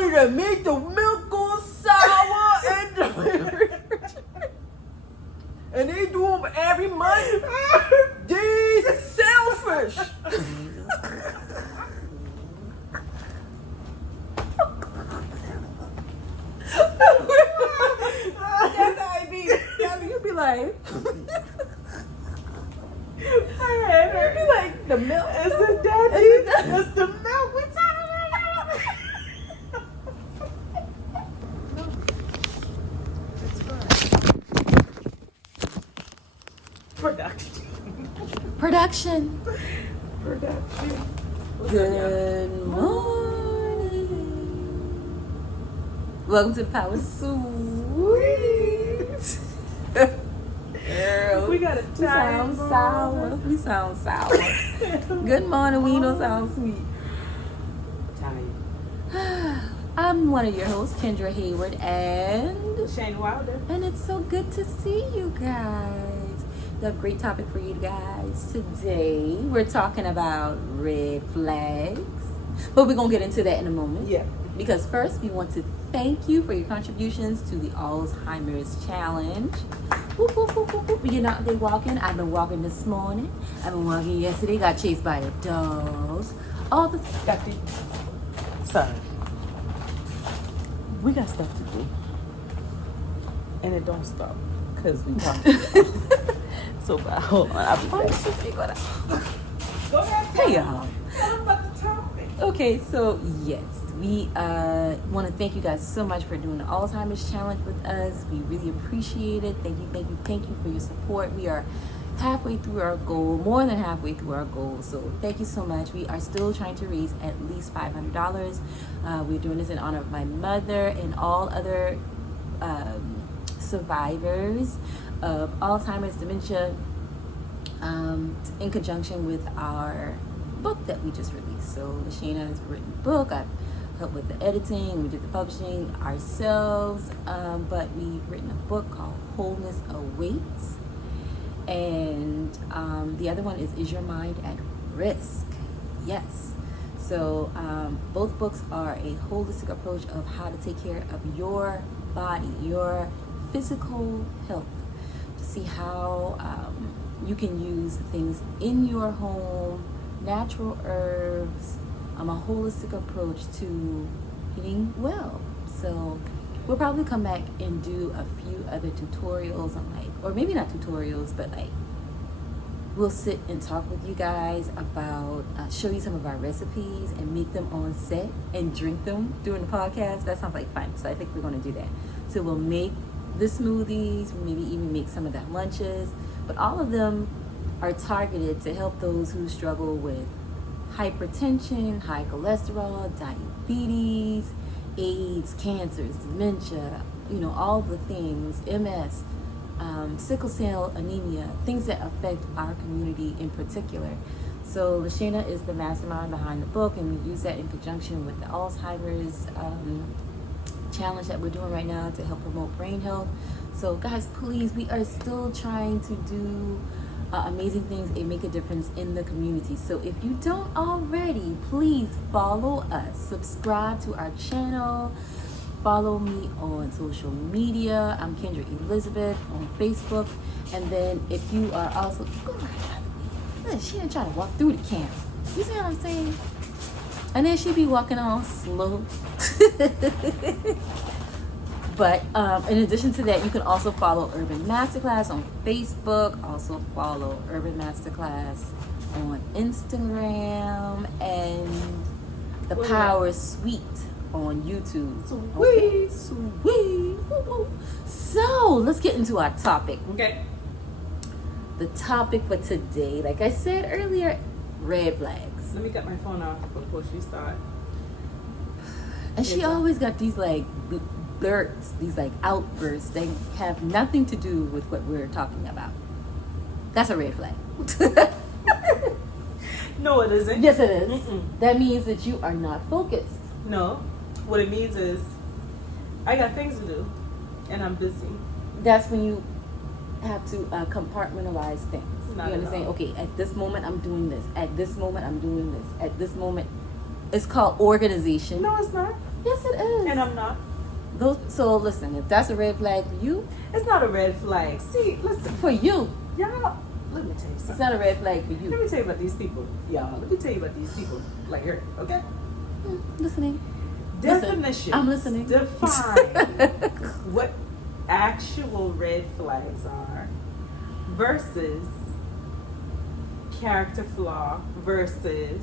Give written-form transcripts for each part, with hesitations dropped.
money to make the milk go sour and and they do them every month. They selfish. That's how it be. You be like, you be like the milk. It's the daddy. It's the milk. We talking about. Production. Good morning. Welcome to Power Sweet. Girl, We got a we sound sour. Good morning. We don't sound sweet. I'm one of your hosts, Kendra Hayward, and Shane Wilder. it's so good to see you guys. We have a great topic for you guys today. We're talking about red flags, but we're gonna get into that in a moment. Yeah. Because first, we want to thank you for your contributions to the Alzheimer's Challenge. Whoop, whoop, whoop, whoop, whoop. You're not there walking. I've been walking this morning. I've been walking yesterday. Got chased by a dog. All the Doctor. Son. We got stuff to do. And it don't stop. Because we talk. So bad. Hold on. I'll be back. Go ahead. Hey, y'all. Tell them about the topic. Okay, so yes, we want to thank you guys so much for doing the Alzheimer's Challenge with us. We really appreciate it. Thank you for your support. We are halfway through our goal, more than halfway through our goal. So thank you so much. We are still trying to raise at least $500. We're doing this in honor of my mother and all other survivors of Alzheimer's, dementia, in conjunction with our book that we just released. So Lashana has written a book. I've helped with the editing. We did the publishing ourselves, but we've written a book called Wholeness Awaits. And the other one is Your Mind at Risk? Yes. So both books are a holistic approach of how to take care of your body, your physical health, to see how you can use things in your home, natural herbs, a holistic approach to eating well. So we'll probably come back and do a few other tutorials on or maybe not tutorials, but we'll sit and talk with you guys about, show you some of our recipes and make them on set and drink them during the podcast. That sounds like fun. So I think we're going to do that. So we'll make the smoothies, maybe even make some of the lunches, but all of them are targeted to help those who struggle with hypertension, high cholesterol, diabetes, AIDS, cancers, dementia, all the things, MS, sickle cell anemia, things that affect our community in particular. So Lashana is the mastermind behind the book, and we use that in conjunction with the Alzheimer's challenge that we're doing right now to help promote brain health. So guys, please, we are still trying to do amazing things and make a difference in the community. So if you don't already, please follow us, subscribe to our channel, follow me on social media. I'm Kendra Elizabeth on Facebook. And then if you are also, go right out of me. She didn't try to walk through the camera. You see what I'm saying? And then she be walking all slow. But in addition to that, you can also follow Urban Masterclass on Facebook. Also follow Urban Masterclass on Instagram, and the Power Suite on YouTube. Sweet. Okay? Sweet. So let's get into our topic. Okay. The topic for today, like I said earlier, red flags. Let me get my phone off before she starts. And she always got these blurts, these outbursts. They have nothing to do with what we're talking about. That's a red flag. No, it isn't. Yes, it is. Mm-mm. That means that you are not focused. No. What it means is I got things to do and I'm busy. That's when you have to compartmentalize things. Not You at understand? all. Okay, at this moment I'm doing this. At this moment I'm doing this. At this moment, it's called organization. No, it's not. Yes, it is. And I'm not. So listen, if that's a red flag for you, It's not a red flag. See, listen, for you, y'all. Let me tell you it's something. not a red flag for Let you. me tell you about these people, y'all. Let me tell you about these people like her. Okay. Listening. Listen, Definition. I'm listening. Define what actual red flags are versus character flaw versus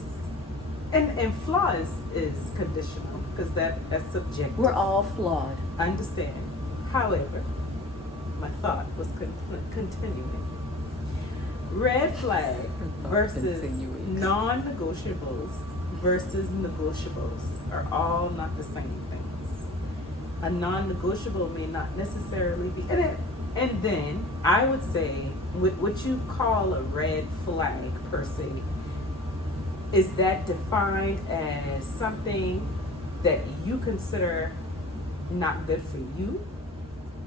and flaw is conditional because that's subjective. We're all flawed. Understand. However, my thought was continuing. Red flag versus Continuing. non-negotiables versus negotiables are all not the same things. A non-negotiable may not necessarily be, and then I would say what you call a red flag per se, is that defined as something that you consider not good for you,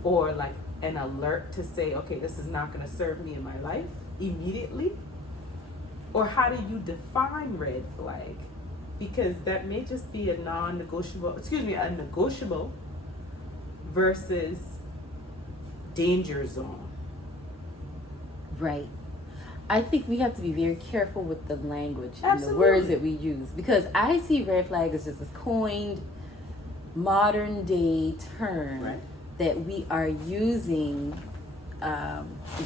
or like an alert to say, okay, this is not going to serve me in my life immediately? Or how do you define red flag? Because that may just be a a negotiable versus danger zone. Right. I think we have to be very careful with the language and the Absolutely. words that we use, because I see red flag as just a coined modern day term Right. that we are using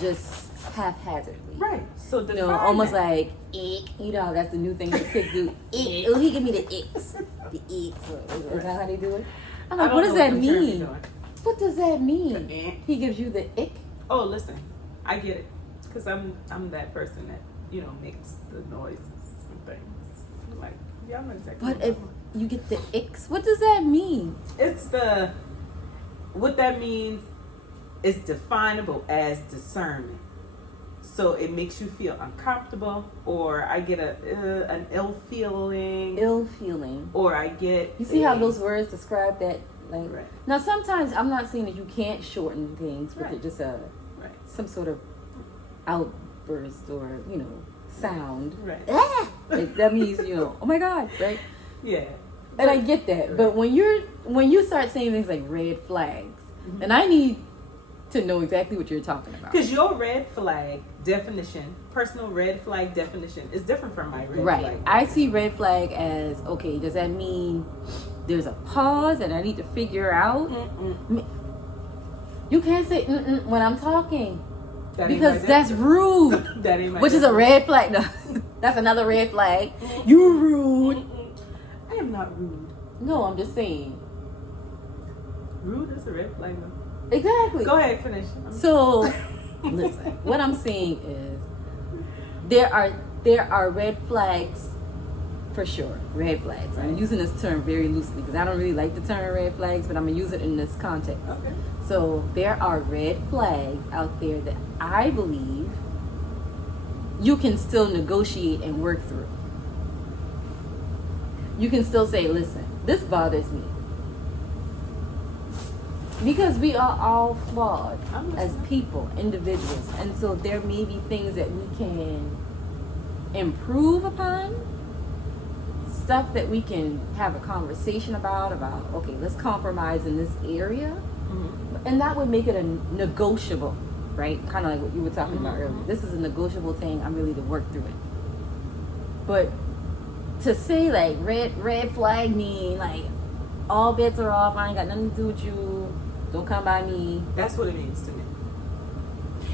just haphazardly. Right. So You define know, almost that. like ick. You know, that's the new thing that kids do. Ick. Oh, he give me the icks. The icks. Is that how they do it? I'm I like, don't what does know that what the term you're mean? doing. What does that mean? The ick. He gives you the ick. Oh, listen, I get it, because I'm that person that makes the noises and things. I'm like, y'all know exactly. But what I'm if talking you get the icks, what does that mean? about. What that means is definable as discernment. So it makes you feel uncomfortable, or I get an ill feeling, Ill feeling. or I get. You see how those words describe that? Like, Right. now sometimes I'm not saying that you can't shorten things with Right. just Right. some sort of outburst or sound. Right. Ah! Like, that means oh my God, right? Yeah. And I get that, Right. but when you start saying things like red flags, and I need to know exactly what you're talking about. Because your red flag definition, personal red flag definition, is different from my red Right. flag. I see red flag as, okay, does that mean there's a pause that I need to figure out? Mm-mm. You can't say mm-mm when I'm talking, That ain't because my that's rude. definition. That ain't my Which is a definition. red flag. No, that's another red flag. You rude. Mm-mm. I am not rude. No, I'm just saying. Rude is a red flag. though. Exactly. Go ahead, finish. So, listen. What I'm saying is, there are red flags, for sure. Red flags. I'm Right. using this term very loosely because I don't really like the term red flags, but I'm gonna use it in this context. Okay. So there are red flags out there that I believe you can still negotiate and work through. You can still say, listen, this bothers me. Because we are all flawed I'm as listening. people, individuals. And so there may be things that we can improve upon, stuff that we can have a conversation about, okay, let's compromise in this area. Mm-hmm. And that would make it a negotiable, right? Kind of like what you were talking about Mhm. earlier. This is a negotiable thing. I'm ready to work through it. But to say like red flag mean like all bets are off. I ain't got nothing to do with you. Don't come by me. That's what it means to me.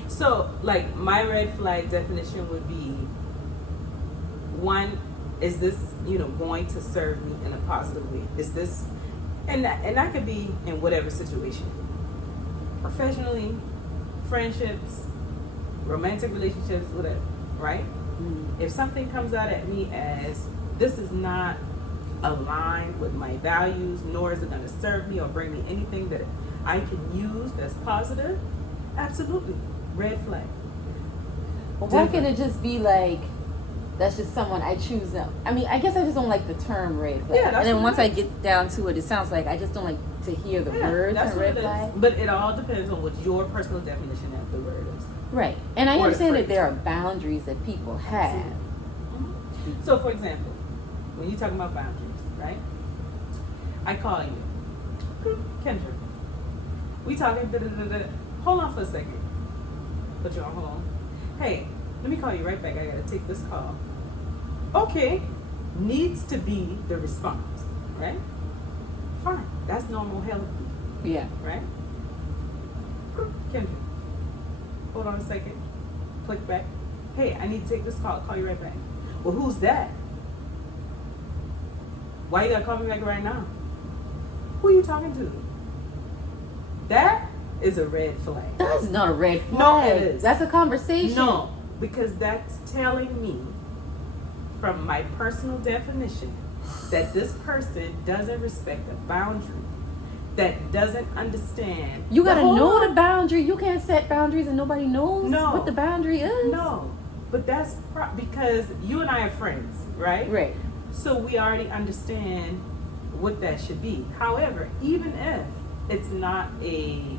So, like, my red flag definition would be, one, is this, going to serve me in a positive way? Is this, and that could be in whatever situation. Professionally, friendships, romantic relationships, whatever, right? If something comes out at me as, this is not aligned with my values, nor is it going to serve me or bring me anything that I can use that's positive, absolutely, red flag. Well, why Different. can't it just be like, that's just someone I choose them? I mean, I guess I just don't like the term red flag. Yeah, that's and then what once it I is. get down to it, it sounds like I just don't like to hear the words that's and what red it is. flag. But it all depends on what your personal definition of the word is. Right. And I Or the understand that phrase. there are boundaries that people have. Mhm. So, for example, when you're talking about boundaries, right? I call you. Kendra. We talking. Da-da-da-da. Hold on for a second. Put you on hold on. Hey, let me call you right back. I gotta take this call. Okay. Needs to be the response, right? Fine. That's normal healthy, Yeah. right? Kendra. Hold on a second. Click back. Hey, I need to take this call. I'll call you right back. Well, who's that? Why you gotta call me back right now? Who are you talking to? That is a red flag. That's not a red flag. No, it is. That's a conversation. No, because that's telling me from my personal definition that this person doesn't respect the boundary, that doesn't understand. You gotta Hold know on. the boundary. You can't set boundaries and nobody knows No. what the boundary is. No, but that's because you and I are friends, right? Right. So we already understand what that should be. However, even if it's not a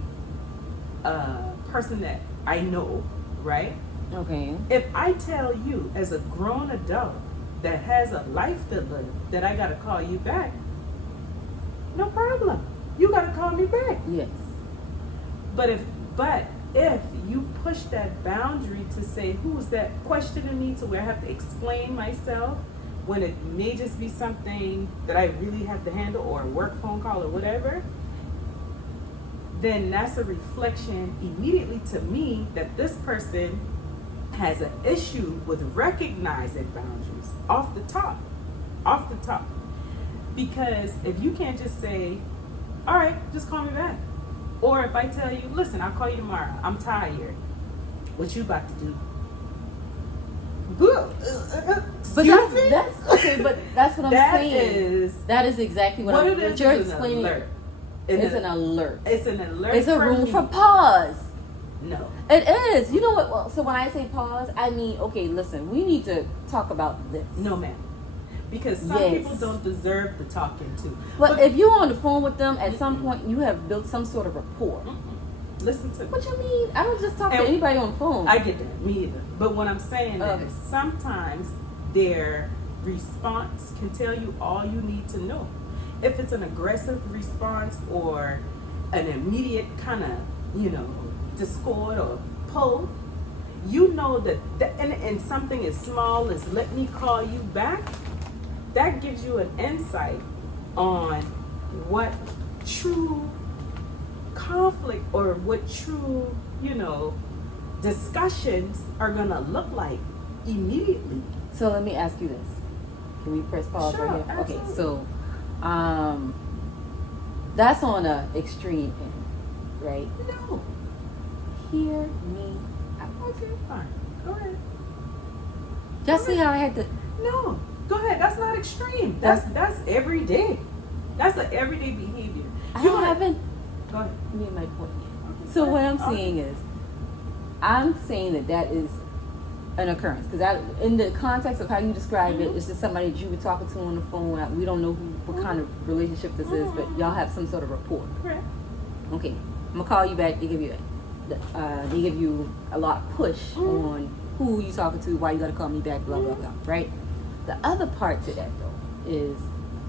person that I know, right? Okay. If I tell you as a grown adult that has a life to live that I gotta call you back, no problem. You gotta call me back. Yes. But if you push that boundary to say who's that questioning me to where I have to explain myself when it may just be something that I really have to handle or a work phone call or whatever, then that's a reflection immediately to me that this person has an issue with recognizing boundaries off the top. Because if you can't just say, all right, just call me back. Or if I tell you, listen, I'll call you tomorrow. I'm tired. What you about to do? But that's okay. But that's what I'm saying. That is exactly what you're explaining. Alert. It's an alert. It's an alert. It's a room for pause. No. It is. You know what? Well, so when I say pause, I mean, okay, listen, we need to talk about this. No, ma'am. Because some people don't deserve the talking to. But if you're on the phone with them, at some point you have built some sort of rapport. Listen to me. What you mean? I don't just talk to anybody on the phone. I get that. Me either. But what I'm saying is sometimes their response can tell you all you need to know. If it's an aggressive response or an immediate kind of, discord or pull, you know that and something as small as let me call you back, that gives you an insight on what true conflict or what true, discussions are gonna look like immediately. So let me ask you this. Can we press pause Sure, right here? absolutely. Okay, so that's on a extreme end, right? No. Hear me out. Okay, fine. Go ahead. Just see how I had to. No. Go ahead. That's not extreme. That's every day. That's an everyday behavior. I haven't Go ahead. made my point yet. So what I'm saying is, I'm saying that is an occurrence because in the context of how you describe it, it's just somebody that you were talking to on the phone. We don't know what kind of relationship this is, but y'all have some sort of rapport. Correct. Okay, I'm gonna call you back. They give you a lot of push on who you talking to, why you gotta call me back, blah blah blah. Right. The other part to that though is,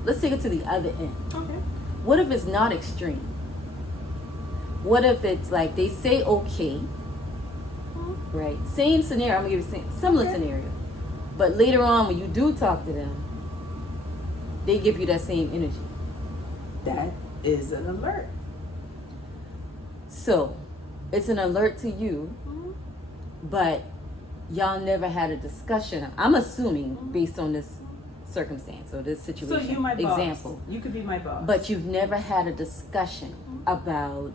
let's take it to the other end. Okay. What if it's not extreme? What if it's like they say okay, right? Same scenario. I'm gonna give you similar scenario, but later on when you do talk to them, they give you that same energy. That is an alert. So it's an alert to you, but y'all never had a discussion. I'm assuming based on this circumstance or this situation. So you my boss. Example. You could be my boss. But you've never had a discussion about,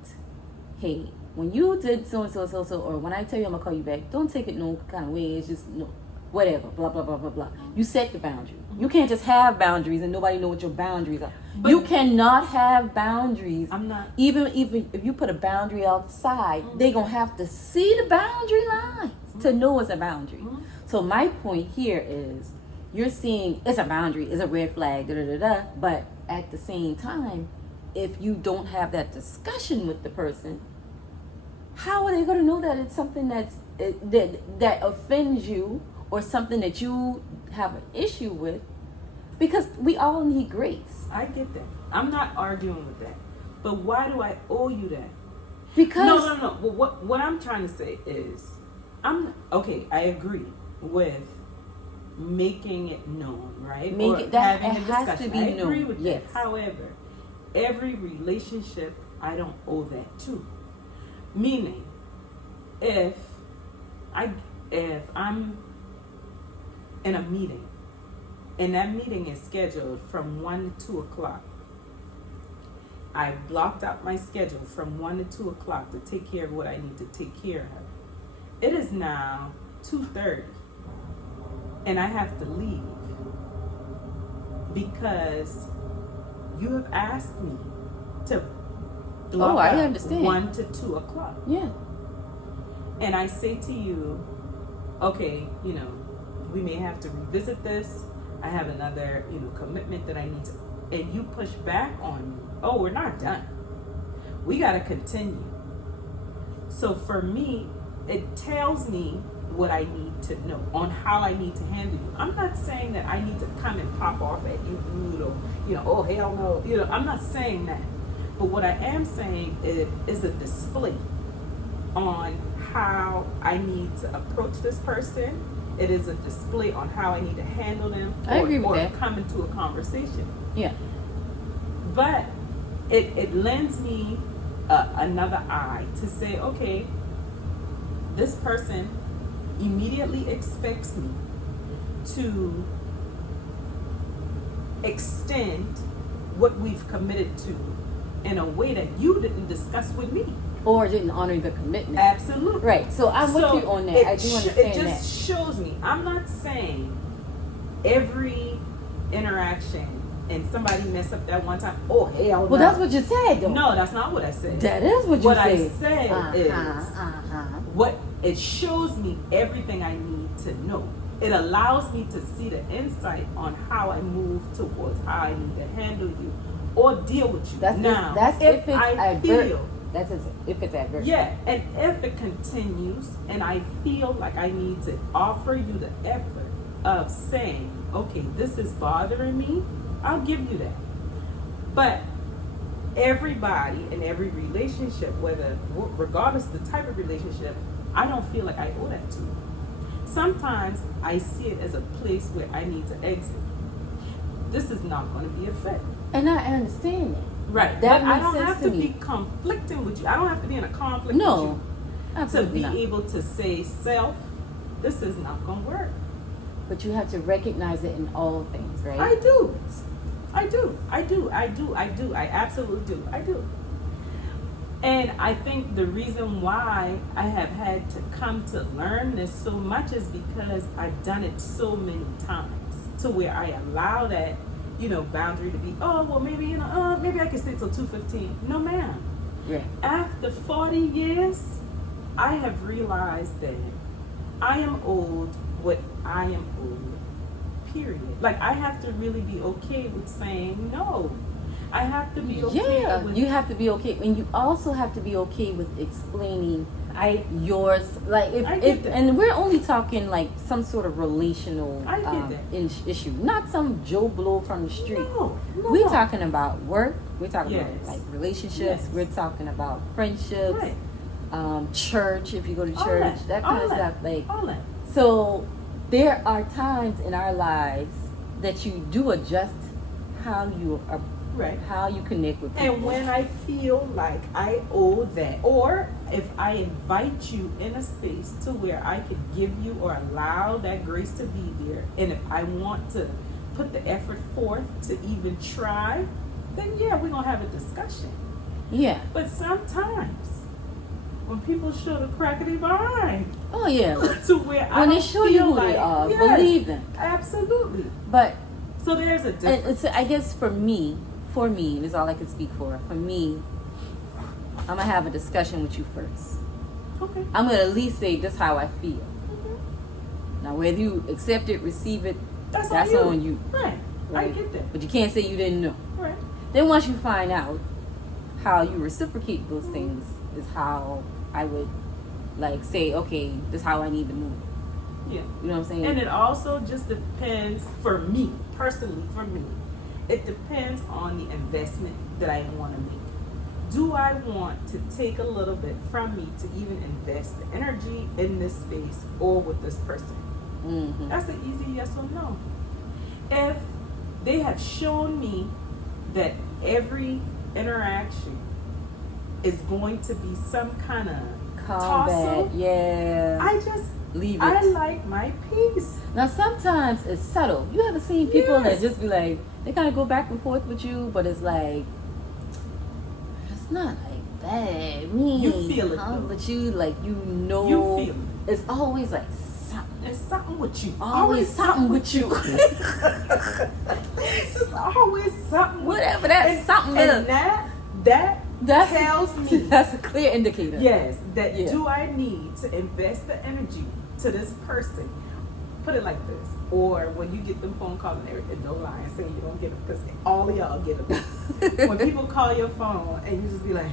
hey, when you did so and so, or when I tell you I'm gonna call you back, don't take it no kind of way. It's just no, whatever, blah blah blah blah blah. You set the boundary. You can't just have boundaries and nobody know what your boundaries are. But you cannot have boundaries. I'm not. Even if you put a boundary outside, they gonna have to see the boundary lines to know it's a boundary. So my point here is, you're seeing it's a boundary, it's a red flag, da da da da. But at the same time, if you don't have that discussion with the person, how are they going to know that it's something that offends you or something that you have an issue with Because we all need grace. I get that. I'm not arguing with that. But why do I owe you that? Because No. Well, what I'm trying to say is, I agree with making it known, right? Make or it that having it a has discussion. to be I agree known. with Yes. that. However, every relationship I don't owe that to. Meaning, if I'm in a meeting and that meeting is scheduled from 1 to 2 o'clock, I blocked out my schedule from 1 to 2 o'clock to take care of what I need to take care of. It is now 2:30 and I have to leave because you have asked me to block I out understand. 1 to 2 o'clock. yeah. And I say to you, okay, we may have to revisit this. I have another, commitment that I need to, and you push back on me. Oh, we're not done. We got to continue. So for me, it tells me what I need to know on how I need to handle you. I'm not saying that I need to come and pop off at you rude or, oh, hell no. I'm not saying that. But what I am saying is a display on how I need to approach this person. It is a display on how I need to handle them I agree with that. come into a conversation. Yeah. But it lends me another eye to say, okay, this person immediately expects me to extend what we've committed to in a way that you didn't discuss with me. Or didn't honor the commitment. Absolutely. Right. So I'm with you on that. I do understand it just shows me. I'm not saying every interaction and somebody mess up that one time. Oh, hell no. Well, that's what you said, though. No, that's not what I said. That is what you What said. I said is what it shows me everything I need to know. It allows me to see the insight on how I move towards how I need to handle you or deal with you. That's now, that's if it's I adverse. feel That's if it's adverse. yeah, and if it continues and I feel like I need to offer you the effort of saying, okay, this is bothering me, I'll give you that. But everybody in every relationship, regardless of the type of relationship, I don't feel like I owe that to you. Sometimes I see it as a place where I need to exit. This is not going to be a fit. And I understand that. Right. That but I makes don't sense have to to me. be conflicting with you. I don't have to be in a conflict with No, you to absolutely be not. able to say, self, this is not going to work. But you have to recognize it in all things, right? I do. I absolutely do. I do. And I think the reason why I have had to come to learn this so much is because I've done it so many times to where I allow that, boundary to be, oh, well, maybe, maybe I can stay till 2:15. No, ma'am. Yeah. After 40 years, I have realized that I am owed what I am owed, period. Like, I have to really be okay with saying no. I have to be okay Yeah, with you have to be okay, and you also have to be okay with explaining yours. Like I get that. and we're only talking like some sort of relational I get that. issue, not some Joe Blow from the street. No, We're talking about work. We're talking Yes. about like relationships. Yes. We're talking about friendships, Right. church. If you go to All church, that kind all of stuff. Like all that. so, there are times in our lives that you do adjust how you are. Right. How you connect with people. And when I feel like I owe that, or if I invite you in a space to where I could give you or allow that grace to be there, and if I want to put the effort forth to even try, then yeah, we're going to have a discussion. Yeah. But sometimes when people show the crack of their behind Oh yeah. to where I When they don't show you feel who they like, are, yes, believe them. Absolutely. But So there's a difference. it's, I guess for me, is all I can speak for. For me, I'm gonna have a discussion with you first. Okay. I'm gonna at least say this how I feel. Now whether you accept it, receive it, That's on you. Right. I Right. get that. But you can't say you didn't know. Right. Then once you find out how you reciprocate those things is how I would like say, okay, this is how I need to move. Yeah. You know what I'm saying? And it also just depends, for me, personally, it depends on the investment that I want to make. Do I want to take a little bit from me to even invest the energy in this space or with this person? Mm-hmm. That's an easy yes or no. If they have shown me that every interaction is going to be some kind of Combat. tussle, Yeah. I just Leave it. I like my peace. Now sometimes it's subtle. You ever seen people that Yes. just be like, they kind of go back and forth with you, but it's like, it's not like that. You feel it, huh? though. But you like, you know, You feel it. it's always like something. There's something with you. Always something with you. There's always something. Whatever that and, something and is. that That's tells me that's a clear indicator. yes, that Yeah. do I need to invest the energy to this person? Put it like this. Or when you get them phone calls and everything, don't lie and say you don't get them, because all of y'all get them. When people call your phone and you just be like,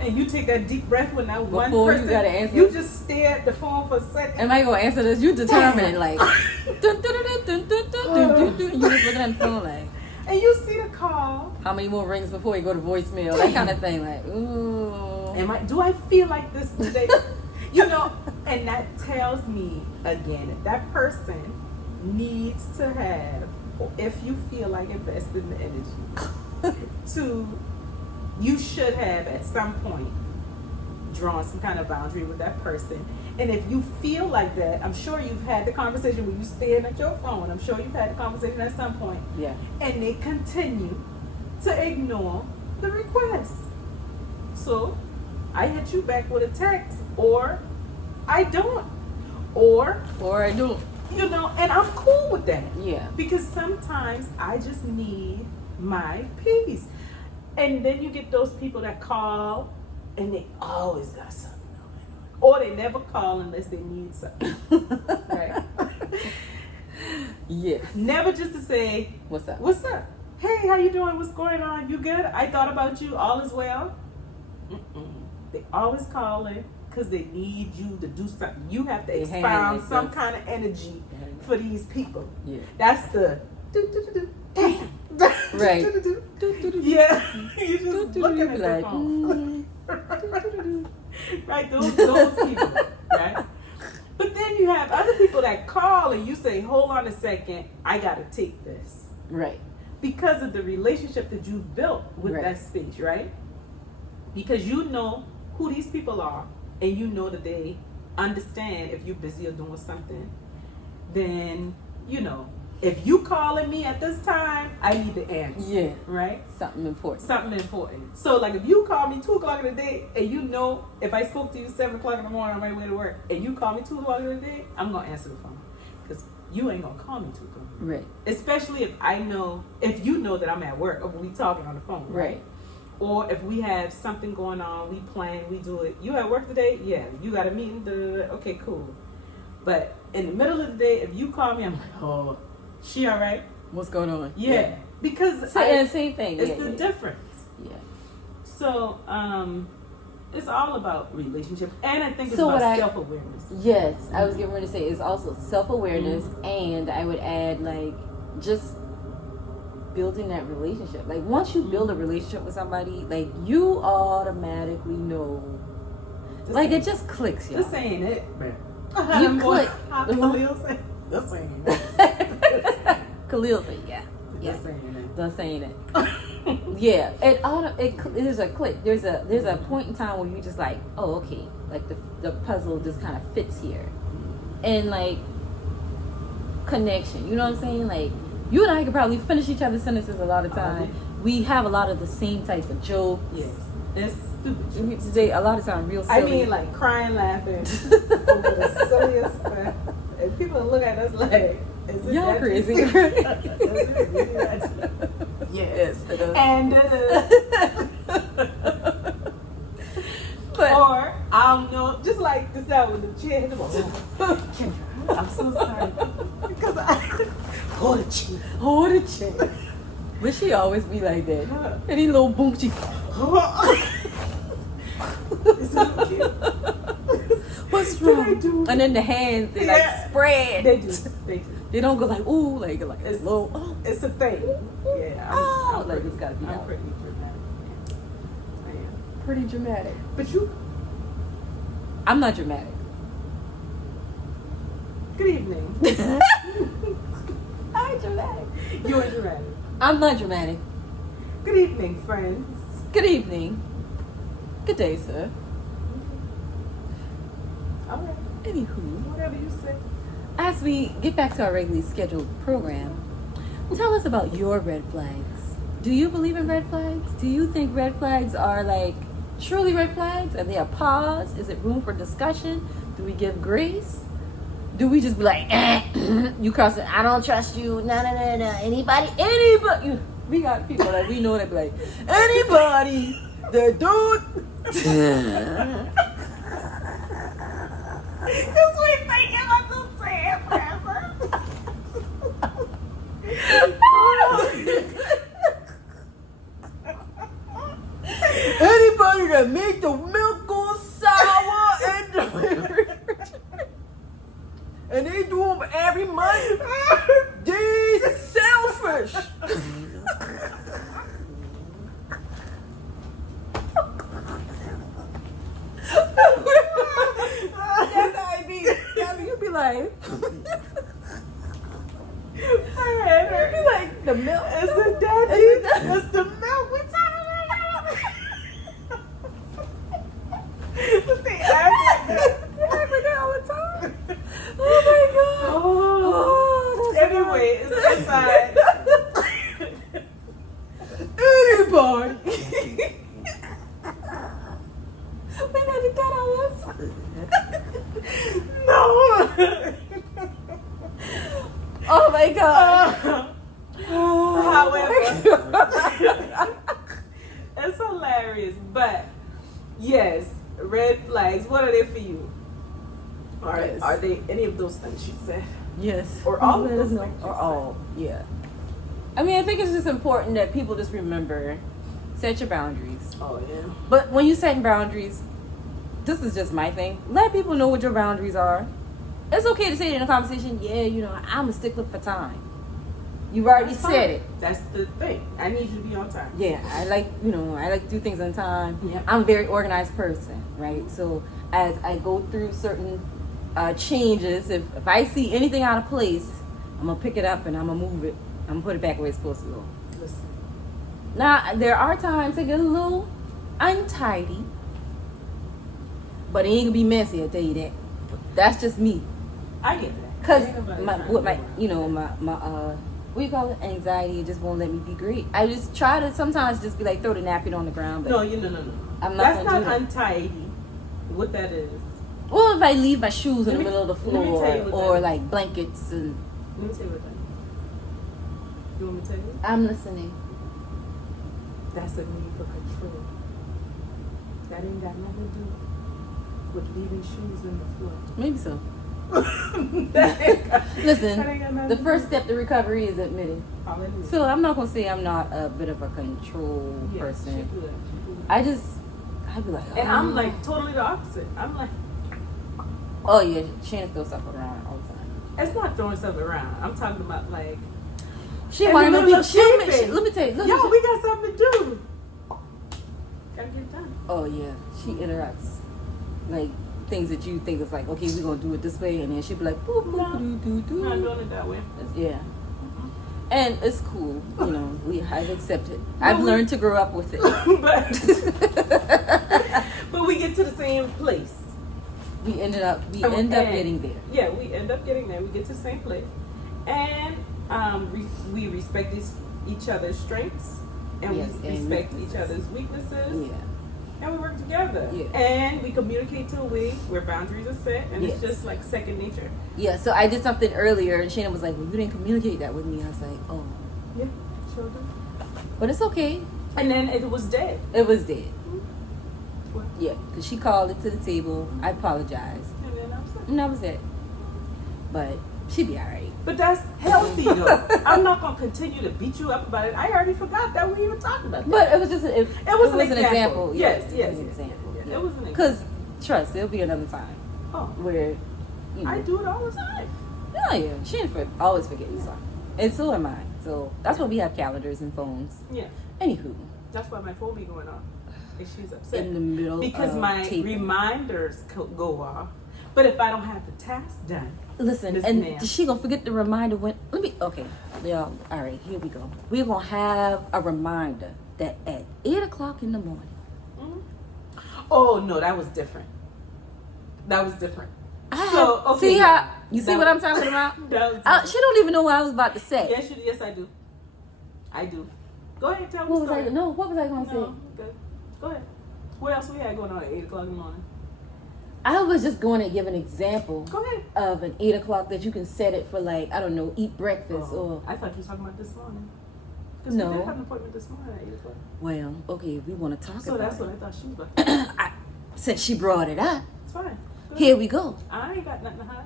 and you take that deep breath when that one Before you person, gotta answer. you just stare at the phone for a second. Am I gonna answer this? You determine like, dun, dun, dun, dun, dun, dun, dun, dun, dun. You just looking at the phone like, And you see the call. how many more rings before you go to voicemail? That kind of thing. Like, ooh. Do I feel like this today? You know, and that tells me again, if that person needs to have, or if you feel like investing the energy you should have at some point drawn some kind of boundary with that person. And if you feel like that, I'm sure you've had the conversation when you staring at your phone. I'm sure you've had the conversation at some point. Yeah. And they continue to ignore the request. So I hit you back with a text, or I don't. Or I do. you know, and I'm cool with that. Yeah. Because sometimes I just need my peace. And then you get those people that call and they always got something going on. Or they never call unless they need something. Right? Yes. Never just to say, What's up? what's up? Hey, how you doing? What's going on? You good? I thought about you. All is well? Mm-mm. They always calling because they need you to do something. You have to They hang expound like some this. kind of energy Hang. for these people. Yeah. That's the damn. Right. Yeah. You just looking at the Like, phone. Right, those people, right? But then you have other people that call and you say, hold on a second, I gotta take this. Right. Because of the relationship that you've built with Right. that space, right? Because you know who these people are and you know that they understand if you're busy or doing something, then, you know, if you calling me at this time, I need to answer. Yeah. Right? Something important. Something important. So, like, if you call me 2 o'clock in the day, and you know, if I spoke to you 7 o'clock in the morning on my way to work, and you call me 2 o'clock in the day, I'm gonna answer the phone, because you ain't gonna call me 2 o'clock. Right. Especially if you know that I'm at work, or we talking on the phone, Right. Or if we have something going on, we plan, we do it. You at work today? Yeah. You got a meeting? Okay, cool. But in the middle of the day, if you call me, I'm like, oh, she all right? What's going on? Yeah. Because Same thing. it's yeah, the yeah. difference. Yeah. So, it's all about relationship, and I think it's So about what I- self-awareness. Yes, I was getting ready to say it's also self-awareness, and I would add like just building that relationship. Like once you build a relationship with somebody, like you automatically know, This like ain't- it just clicks, y'all. This ain't it, man. You click. How Khalil say, this ain't it. Khalil said, yeah, yeah, This ain't it. done saying it. Yeah, there's a click. There's a point in time where you just like, oh, okay, like the puzzle just kind of fits here, and like connection. You know what I'm saying? Like you and I could probably finish each other's sentences a lot of time. We have a lot of the same type of jokes. Yes. It's stupid. Today, a lot of time, real silly. I mean, like crying, laughing over the silliest stuff. And people look at us like, is it Y'all that crazy. deep? Is it really that deep? Yes. it is. And But or I don't know, just like this out with the chair hit the wall. Kendra, I'm so sorry because I hold the chair. hold it, chick. But she always be like that. Any little boom, she. Is it okay? What's strong. I do? And then the hands, they Yeah. like spread. They do. They do. They don't go like, ooh, like It's low. Oh, It's a thing. Yeah. Oh, like it's gotta be I'm out. pretty dramatic. Yeah. I am. pretty dramatic. But you. I'm not dramatic. Good evening. I'm dramatic. You're dramatic. I'm not dramatic. Good evening, friends. Good evening. Good day, sir. All right. Anywho, Whatever you say. as we get back to our regularly scheduled program, tell us about your red flags. Do you believe in red flags? Do you think red flags are like truly red flags? Are they a pause? Is it room for discussion? Do we give grace? Do we just be like, you cross it, I don't trust you, no, anybody, we got people that we know that be like, anybody that don't, Because we think about the same person. anybody that make the milk go sour and they do them every month, they selfish. That's how I be. You be like, I had her. you be like the milk. It's the daddy. Is it the- It's the milk. We talking about. But they act like that. They act like that all the time. Oh my god. Oh. that's Anyway, hard. it's inside. Anybody. We got to cut all this. No. Oh my god. However, Oh it's hilarious. But yes, red flags. What are they for you? Yes. Are they any of those things she said? yes. Or all of Let us those know. things you Or said. all. Yeah. I mean, I think it's just important that people just remember, set your boundaries. Oh yeah. But when you set boundaries, this is just my thing. Let people know what your boundaries are. It's okay to say it in a conversation. Yeah, you know, I'm a stickler for time. You've already That's said fine. it. That's the thing. I need you to be on time. Yeah, I like to do things on time. Yeah. I'm a very organized person, right? So as I go through certain changes, if I see anything out of place, I'm gonna pick it up and I'm gonna move it. I'm gonna put it back where it's supposed to go. Listen. Now there are times I get a little untidy, but it ain't gonna be messy. I'll tell you that. That's just me. I get that. Cause Ain't nobody my trying to what my do it. you know my what do you call it, anxiety just won't let me be great. I just try to sometimes just be like throw the napkin on the ground. But No. I'm not That's gonna not do that. untidy. What that is. Well, if I leave my shoes in Let the me- middle of the let me floor tell you what or that is. like blankets and Let me tell you what that is. You want me to tell you? I'm listening. That's a need for control. That ain't got nothing to do with leaving shoes in the floor. Maybe so. That ain't got- Listen, that ain't got nothing the to first do. step to recovery is admitting. Hallelujah. So I'm not gonna say I'm not a bit of a control Yeah, person. she good. She good. I'd be like, And I'm like totally the opposite. I'm like, oh yeah, Shannon throws stuff around all the time. it's not throwing stuff around. I'm talking about like, She in wanted the to middle be. of Let sleeping. me tell you. Let me yo, tell- we got something to do. Gotta get it done. Oh yeah, she interrupts like things that you think is like, okay, we're gonna do it this way, and then she'd be like, boop, boop, No. doo, doo, I'm not doo. doing it that way. Yeah. And it's cool, you know. I've accepted. No, I've we- learned to grow up with it. but we get to the same place. we end up And- getting there. Yeah, we end up getting there. We get to the same place, and we respect each other's strengths, and Yes, we and respect weaknesses. each other's weaknesses, Yeah. and we work together. Yeah. And we communicate to a way where boundaries are set, and Yes. it's just like second nature. Yeah. So I did something earlier, and Shannon was like, "Well, you didn't communicate that with me." I was like, "Oh, Yeah, sure do. but it's okay. And then it was dead. It was dead." What? Yeah, because she called it to the table. I apologized, And then I was like, and that was it. But she'd be all right. but that's healthy though. I'm not gonna continue to beat you up about it. I already forgot that we even talked about that. But it was just an, It was an example. Yeah, Yes, it yes, was an yes, example. yes. Yeah. It was an example. Because trust, there'll be another time. Oh, where, you know. I do it all the time. Oh yeah, she always forgetting something, and so am I. So that's why we have calendars and phones. Yeah. Anywho, That's why my phone be going off. And she's upset. in the middle Because of my taping. reminders go off. But if I don't have the task done, Listen, Miss and Ma'am. she gonna forget the reminder when. Okay, y'all. All right, here we go. We're gonna have a reminder that at 8:00 in the morning. oh no, that was different. That was different. So, okay, see yeah. how you see That what I'm was- talking about? That was different. She don't even know what I was about to say. Yes, I do. I do. Go ahead, tell me What the was I? story. No, what was I gonna No, say? good. Go ahead. What else we had going on at 8:00 in the morning? I was just going to give an example Go ahead. of an 8:00 that you can set it for, like, I don't know, eat breakfast or. I thought you were talking about this morning. Because No. we did have an appointment this morning at 8:00. Well, okay, we want to talk So about that's it. what I thought she was about. Since she brought it up, It's fine. Go here ahead. we go. I ain't got nothing to hide.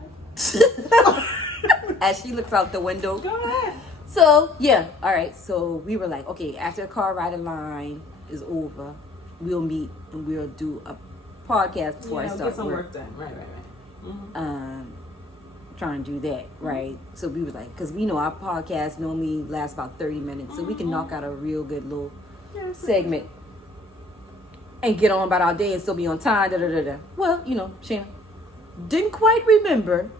As she looks out the window. Go ahead. So, yeah, all right. So we were like, okay, after the car ride line is over, we'll meet and we'll do a podcast before I start get some work. work done. Right. Trying to do that, right? So we were like, because we know our podcast normally lasts about 30 minutes, so we can knock out a real good little segment and get on about our day and still be on time. Well, Shanna didn't quite remember.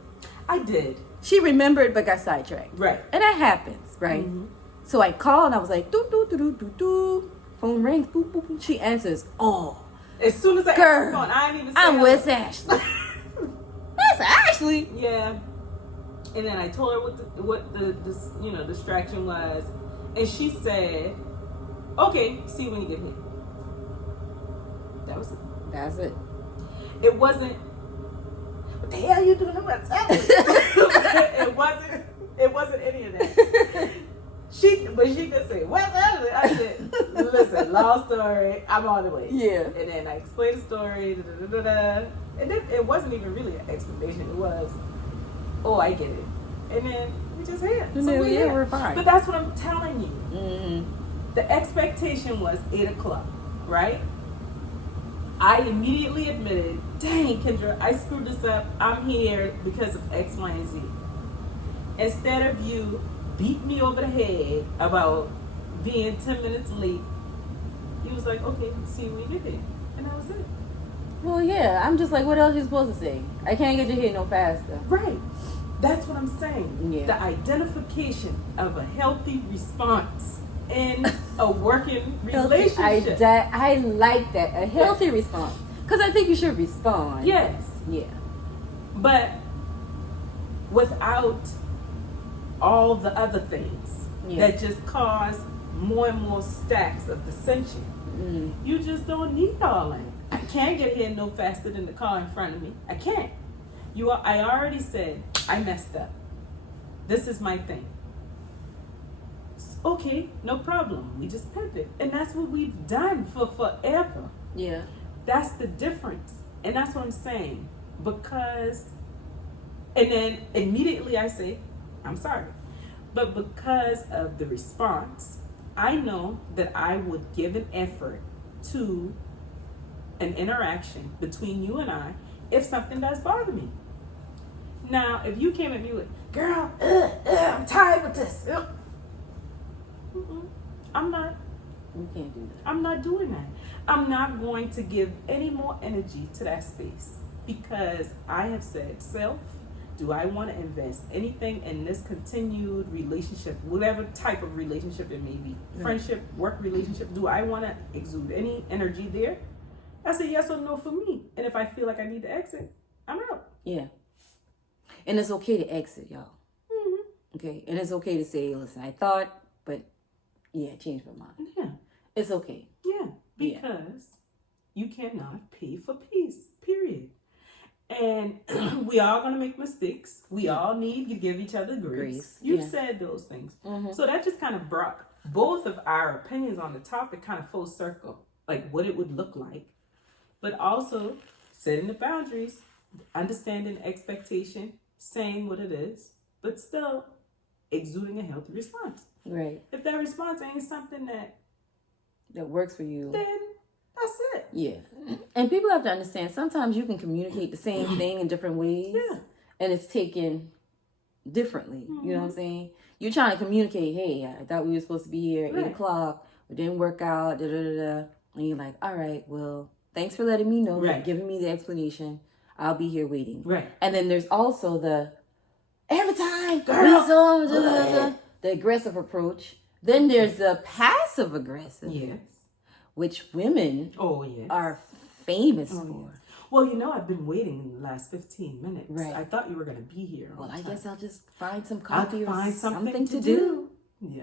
I did. She remembered but got sidetracked. Right. And that happens, right? Mhm. So I called and I was like, doo doo doo doo doo doo. Phone rings, boop boop boop. She answers, oh, As soon as I Girl, answered the phone, I didn't even say I'm hello. with Ashley. That's Ashley. Yeah. And then I told her what the distraction was, and she said, "Okay, see you when you get here." That was it. That's it. It wasn't. What the hell you doing? What's happening? It wasn't any of that. But she could say, "What's happening?" I said, "Listen, long story. I'm on the way." Yeah. And then I explained the story. And then it wasn't even really an explanation. It was, "Oh, I get it." And then we just here. And then we're fine. But that's what I'm telling you. Mm-hmm. The expectation was 8:00, right? I immediately admitted, dang, Kendra, I screwed this up. I'm here because of X, Y, and Z. Instead of you beat me over the head about being 10 minutes late, he was like, okay, see you when you get there. And that was it. Well, yeah, I'm just like, what else you supposed to say? I can't get you here no faster. Right. That's what I'm saying. Yeah. The identification of a healthy response in a working relationship. I like that. A healthy response. Because I think you should respond. Yes. Yeah. But without all the other things that just cause more and more stacks of dissension. Mm. You just don't need all that. I can't get here no faster than the car in front of me. I can't. I already said I messed up. This is my thing. Okay, no problem. We just pivot. And that's what we've done for forever. Yeah. That's the difference. And that's what I'm saying. Because, and then immediately I say, I'm sorry. But because of the response, I know that I would give an effort to an interaction between you and I if something does bother me. Now, if you came at me with, girl, I'm tired with this. I'm not. We can't do that. I'm not doing that. I'm not going to give any more energy to that space because I have said, self, do I want to invest anything in this continued relationship, whatever type of relationship it may be, friendship, work relationship, do I want to exude any energy there? I say yes or no for me. And if I feel like I need to exit, I'm out. Yeah. And it's okay to exit, y'all. Mm-hmm. Okay? And it's okay to say, listen, I thought, but yeah, I changed my mind. Yeah. It's okay. Yeah. Because you cannot pay for peace, period. And we all going to make mistakes. We all need to give each other grace. You've said those things. Mm-hmm. So that just kind of brought both of our opinions on the topic kind of full circle. Like what it would look like. But also setting the boundaries, understanding expectation, saying what it is, but still exuding a healthy response. Right. If that response ain't something that works for you, then That's it. Yeah. And people have to understand, sometimes you can communicate the same thing in different ways. Yeah. And it's taken differently. You know what I'm saying? You're trying to communicate, hey, I thought we were supposed to be here at 8 o'clock. It didn't work out. Da, da, da, da. And you're like, all right, well, thanks for letting me know. Right. Giving me the explanation. I'll be here waiting. Right. And then there's also the every time, Girl. the aggressive approach. Then there's the passive aggressive. Yes. Which women yes. are famous for. Yes. Well, you know, I've been waiting in the last 15 minutes. Right. I thought you were going to be here. Well, I guess I'll just find some coffee I'll or find something to do. Yeah.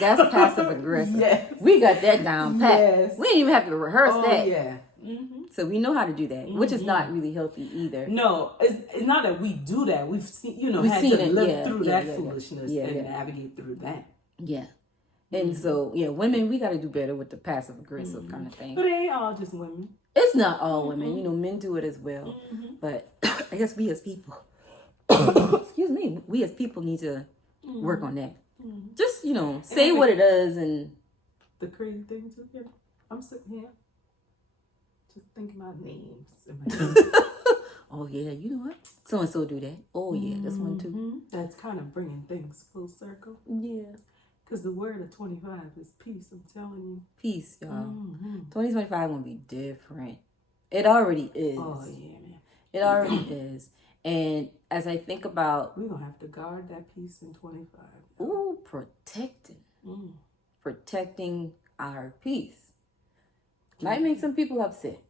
That's passive aggressive. Yes. We got that down pat. Yes. We didn't even have to rehearse that. Yeah. Mm-hmm. So we know how to do that, which is not really healthy either. No, it's not that we do that. We've seen, We've had seen to it, live through that foolishness Yeah, and yeah. navigate through that. Yeah. And so, women, we got to do better with the passive aggressive kind of thing. But it ain't all just women. It's not all women. You know, men do it as well. But I guess we as people, excuse me, we as people need to work on that. Just, say what it is. And the crazy thing too, I'm sitting here just thinking about names. In my head. oh, yeah, you know what? So-and-so do that. Oh, yeah, that's one too. That's kind of bringing things full circle. Yeah. Because the word of 25 is peace, I'm telling you. Peace, y'all. 2025 gonna be different. It already is. Oh, yeah, man. It already is. And as I think about... we're going to have to guard that peace in 25. Ooh, protecting our peace. Might make some people upset.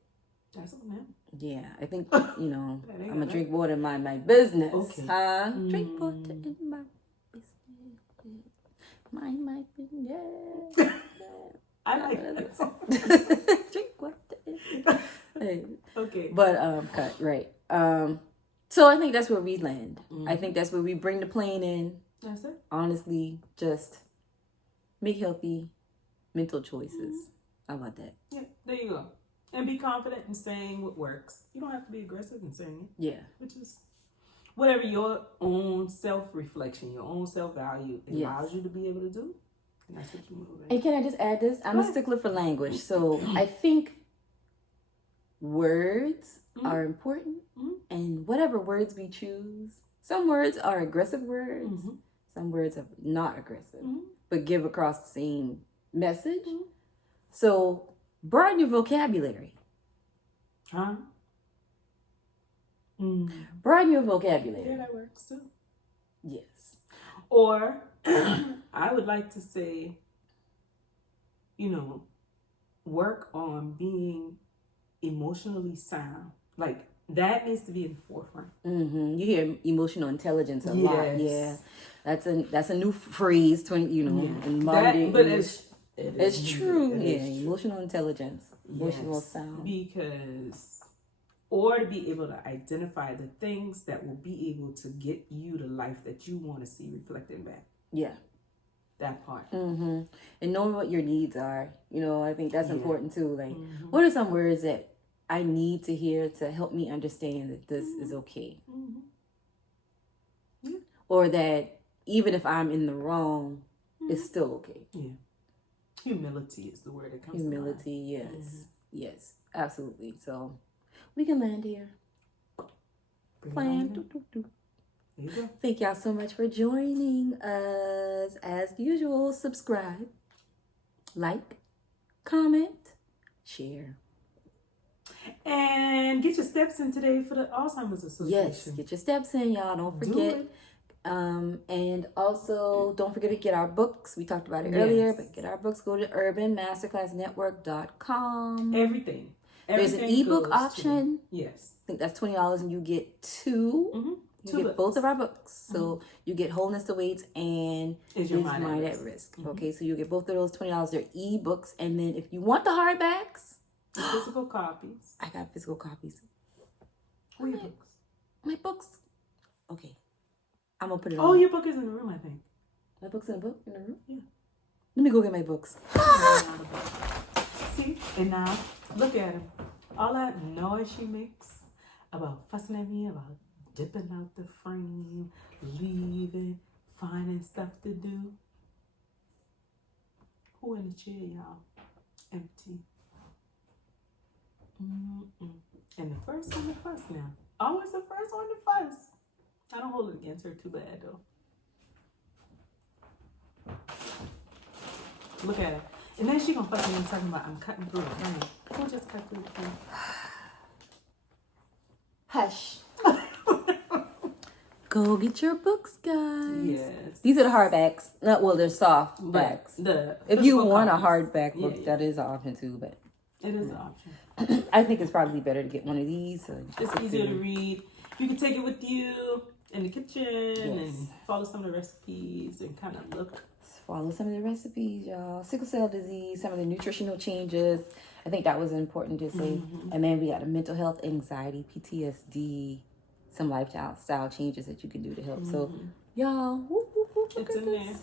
That's what, man. Yeah, I think, I'm going to drink water in my business. Okay. Huh? Drink water in my business. Mind my business. I like that song. Drink water. Hey. Okay. But, cut, right. So I think that's where we land. I think that's where we bring the plane in. That's it. Honestly, just make healthy mental choices. How about that? Yeah, there you go. And be confident in saying what works. You don't have to be aggressive in saying it. Yeah. Which is whatever your own self-reflection, your own self-value allows you to be able to do. And that's what you move in. And can I just add this? I'm a stickler for language. So I think words are important. And whatever words we choose, some words are aggressive words. Some words are not aggressive, but give across the same message. So broaden your vocabulary. Huh? Broaden your vocabulary. Yeah, that works too. Yes. Or I would like to say, work on being emotionally sound. Like that needs to be in the forefront. You hear emotional intelligence a lot. Yeah. That's a new phrase, in modern day. But English. It's true. Emotional intelligence, emotional Yes, sound. Because, or to be able to identify the things that will be able to get you the life that you want to see reflected back. Yeah. That part. And knowing what your needs are, I think that's important too. Like, what are some words that I need to hear to help me understand that this is okay? Yeah. Or that even if I'm in the wrong, it's still okay. Yeah. Humility is the word that comes Humility, yes. Yes, absolutely. So we can land here. Plan. There you go. Thank y'all so much for joining us. As usual, subscribe, like, comment, share. And get your steps in today for the Alzheimer's Association. Yes, get your steps in, y'all. Don't forget. And also, don't forget to get our books. We talked about it earlier, but get our books. Go to urbanmasterclassnetwork.com. Everything. There's an ebook option. Yes. I think that's $20 and you get two. You get both of our books. So you get Wholeness to Weights and Is Your Mind at Risk. Okay, so you get both of those $20. They're ebooks. And then if you want the hardbacks, physical copies. I got physical copies. Where your books? My books. Okay. I'm going to put it on. Oh, your book is in the room, I think. My book's in the book? In the room? Yeah. Let me go get my books. See? And now, look at him. All that noise she makes about fussing at me, about dipping out the frame, leaving, finding stuff to do. Who in the chair, y'all? Empty. Mm-mm. And the first one to fuss now. Always the first one to fuss. I don't hold it against her too bad though. Look at her. And then she gonna fuss me talking about I'm cutting through it. Right? We'll just cut through the thing. Hush. Go get your books, guys. Yes. These are the hardbacks. Not well, they're soft backs. If you want a hardback book, that is an option too. But it is an option. I think it's probably better to get one of these. So it's easier to read. You can take it with you in the kitchen and follow some of the recipes and kind of look. Follow some of the recipes, y'all. Sickle cell disease, some of the nutritional changes. I think that was important to say. And then we got a mental health, anxiety, PTSD, some lifestyle changes that you can do to help. So, y'all, it's in there.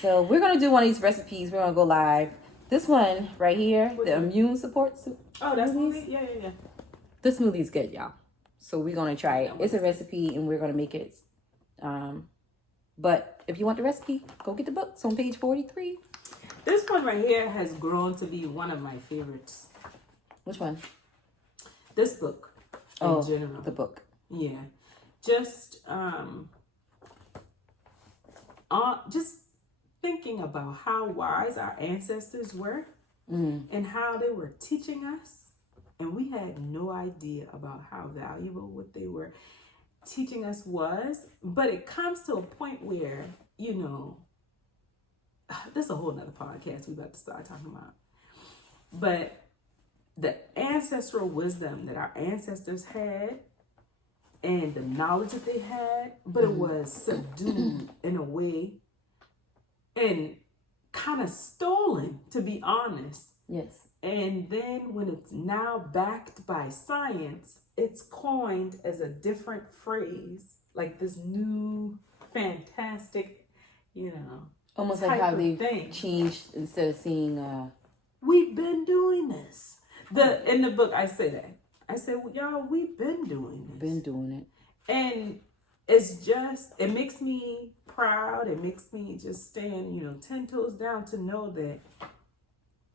So we're gonna do one of these recipes. We're gonna go live. This one right here, the immune support. Oh, that's smoothie? Yeah. This smoothie is good, y'all. So we're gonna try it. It's a recipe, and we're gonna make it. But if you want the recipe, go get the book. It's on page 43. This one right here has grown to be one of my favorites. Which one? This book. In general. The book. Yeah. Just thinking about how wise our ancestors were and how they were teaching us, and we had no idea about how valuable what they were teaching us was. But it comes to a point where, you know, this is a whole nother podcast we about to start talking about, but the ancestral wisdom that our ancestors had and the knowledge that they had, but it was subdued in a way and kind of stolen, to be honest. Yes. And then when it's now backed by science, it's coined as a different phrase, like this new fantastic, you know, almost like how they've changed. Instead of seeing we've been doing this. In the book I say that. I said, well, y'all, we've been doing this. Been doing it. And it's just, it makes me proud. It makes me just stand, 10 toes down to know that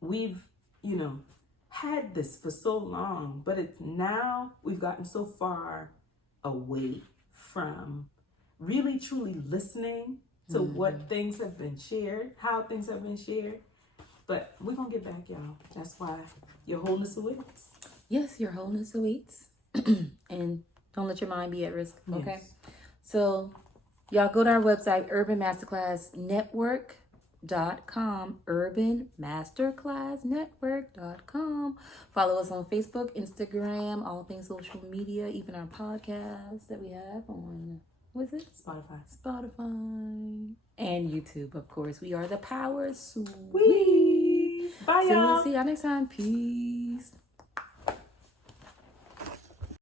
we've, had this for so long, but it's now we've gotten so far away from really truly listening to what things have been shared, how things have been shared. But we're going to get back, y'all. That's why your wholeness awaits. Yes, your wholeness awaits. And don't let your mind be at risk, okay? Yes. So, y'all go to our website, urbanmasterclassnetwork.com, urbanmasterclassnetwork.com. Follow us on Facebook, Instagram, all things social media, even our podcast that we have on, what is it? Spotify. And YouTube, of course. We are the Power Suite. Bye, y'all. So we'll see y'all next time. Peace.